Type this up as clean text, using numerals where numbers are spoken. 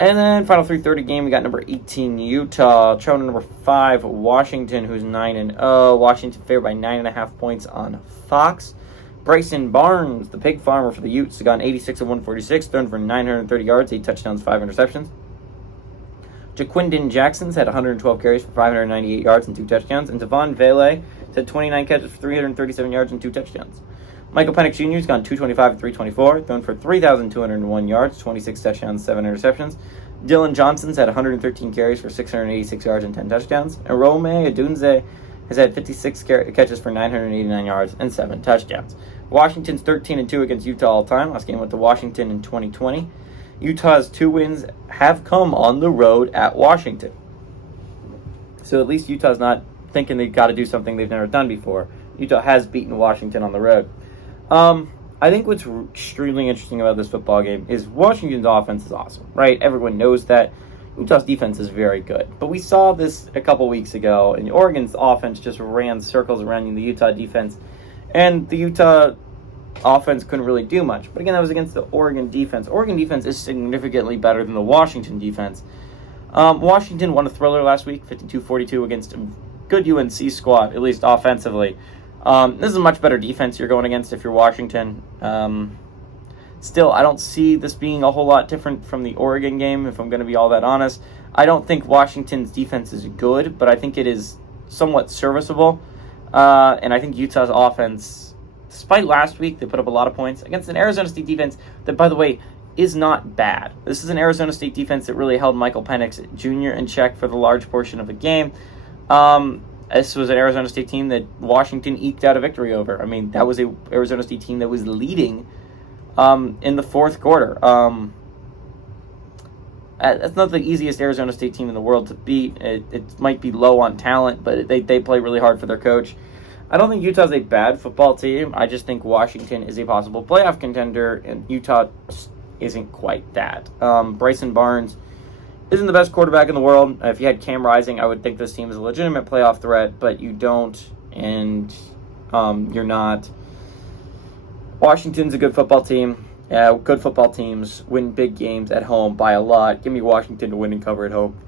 And then final 3:30 game, we got number 18 Utah traveling number 5 Washington, who's 9-0. Washington favored by 9.5 points on Fox. Bryson Barnes, the pig farmer for the Utes, has gone 86 of 146, thrown for 930 yards, 8 touchdowns, 5 interceptions. Jaquindon Jackson's had 112 carries for 598 yards and 2 touchdowns. And Devon Vele has had 29 catches for 337 yards and 2 touchdowns. Michael Penix Jr. has gone 225 of 324, thrown for 3,201 yards, 26 touchdowns, 7 interceptions. Dylan Johnson's had 113 carries for 686 yards and 10 touchdowns. And Rome Odunze has had 56 catches for 989 yards and 7 touchdowns. Washington's 13-2 against Utah all time. Last game went to Washington in 2020. Utah's 2 wins have come on the road at Washington. So at least Utah's not thinking they've got to do something they've never done before. Utah has beaten Washington on the road. I think what's extremely interesting about this football game is Washington's offense is awesome, right? Everyone knows that. Utah's defense is very good. But we saw this a couple weeks ago, and Oregon's offense just ran circles around the Utah defense, and the Utah offense couldn't really do much. But again, that was against the Oregon defense. Oregon defense is significantly better than the Washington defense. Washington won a thriller last week, 52-42 against a good UNC squad, at least offensively. This is a much better defense you're going against if you're Washington. Still, I don't see this being a whole lot different from the Oregon game, if I'm going to be all that honest. I don't think Washington's defense is good, but I think it is somewhat serviceable. And I think Utah's offense, despite last week, they put up a lot of points against an Arizona State defense that, by the way, is not bad. This is an Arizona State defense that really held Michael Penix Jr. in check for the large portion of the game. This was an Arizona State team that Washington eked out a victory over. I mean, that was an Arizona State team that was leading in the fourth quarter. That's not the easiest Arizona State team in the world to beat. It might be low on talent, but they play really hard for their coach. I don't think Utah's a bad football team. I just think Washington is a possible playoff contender, and Utah just isn't quite that. Bryson Barnes isn't the best quarterback in the world. If you had Cam Rising, I would think this team is a legitimate playoff threat, but you don't, and you're not. Washington's a good football team. Good football teams win big games at home by a lot. Give me Washington to win and cover at home.